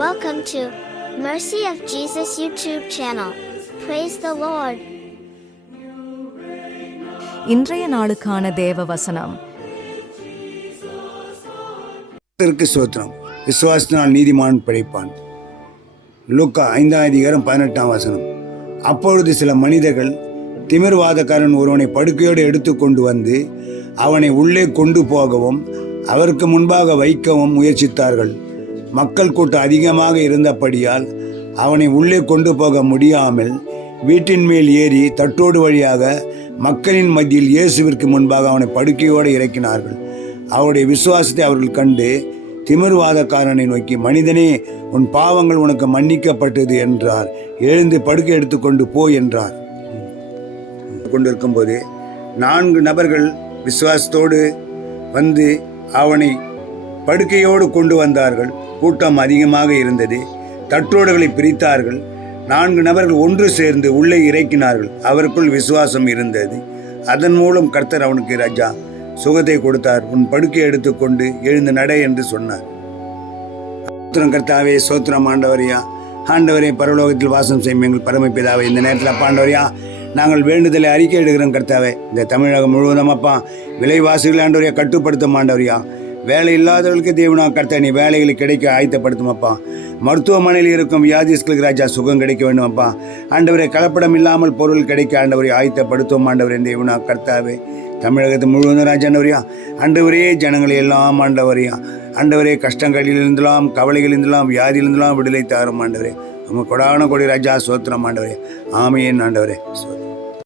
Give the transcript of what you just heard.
Welcome to Mercy of Jesus YouTube channel. Praise the Lord. இன்றைய நாளுக்கான தேவ வசனம். ஸ்தோத்திரம். விசுவாசத்தினால் நீதிமான் பிழைப்பான். லூக்கா 5:18. அப்பொழுது சில மனிதர்கள் திமிர்வாதக்காரன் ஒருவனை படுக்கையோடு எடுத்து கொண்டு வந்து அவனை உள்ளே கொண்டு போகவும் அவருக்கு முன்பாக வைக்கவும் முயற்சித்தார்கள். மக்கள் கூட்டம் அதிகமாக இருந்தபடியால் அவனை உள்ளே கொண்டு போக முடியாமல் வீட்டின் மேல் ஏறி தட்டோடு வழியாக மக்களின் மத்தியில் இயேசுவிற்கு முன்பாக அவனை படுக்கையோடு இறக்கினார்கள். அவருடைய விசுவாசத்தை அவர்கள் கண்டு திமிர்வாதக்காரனை நோக்கி, மனிதனே, உன் பாவங்கள் உனக்கு மன்னிக்கப்பட்டது என்றார். எழுந்து படுக்கை எடுத்துக்கொண்டு போ என்றார். கொண்டிருக்கும்போது 4 நபர்கள் விசுவாசத்தோடு வந்து அவனை படுக்கையோடு கொண்டு வந்தார்கள். கூட்டம் அதிகமாக இருந்தது. தட்டோடுகளை பிரித்தார்கள். 4 நபர்கள் ஒன்று சேர்ந்து உள்ளே இறக்கினார்கள். அவருக்குள் விசுவாசம் இருந்தது. அதன் மூலம் கர்த்தர் அவனுக்கு ராஜா சுகத்தை கொடுத்தார். உன் படுக்கை எடுத்துக்கொண்டு எழுந்து நடை என்று சொன்னார். சோத்திரம் கர்த்தாவே, சோத்திரம் ஆண்டவரையா. ஆண்டவரே, பரலோகத்தில் வாசம் செய்யும் எங்கள் பரமபிதாவே, இந்த நேரத்தில் அப்பா ஆண்டவரையா, நாங்கள் வேண்டுதலை அறிக்கை எடுக்கிறோம் கர்த்தாவே. இந்த தமிழகம் முழுவதும் அப்பா விலைவாசிகள் ஆண்டவரையா கட்டுப்படுத்தும் ஆண்டவரையா. வேலை இல்லாதவர்களுக்கு தேவனா கர்த்தா நீ வேலைகளை கிடைக்க ஆயத்தப்படுத்தும் அப்பா. மருத்துவமனையில் இருக்கும் வியாதிஸ்களுக்கு ராஜா சுகம் கிடைக்க வேண்டும் அப்பா. ஆண்டவரே, கலப்படம் இல்லாமல் பொருள் கிடைக்க ஆண்டவரை ஆயத்தப்படுத்தும் ஆண்டவரே தேவனா கர்த்தாவே. தமிழகத்து முழுவதும் ராஜா ஆண்டவரையா, ஆண்டவரே, ஜனங்களை எல்லாம் ஆண்டவரையா, ஆண்டவரே, கஷ்டங்களிலிருந்தெல்லாம் கவலைகளிலிருந்தெல்லாம் வியாதியிலிருந்தெல்லாம் விடுதலை தாரும் ஆண்டவரே. உங்க கொடான கொடி ராஜா சோத்திரம் ஆண்டவரே. ஆமேன் ஆண்டவரே.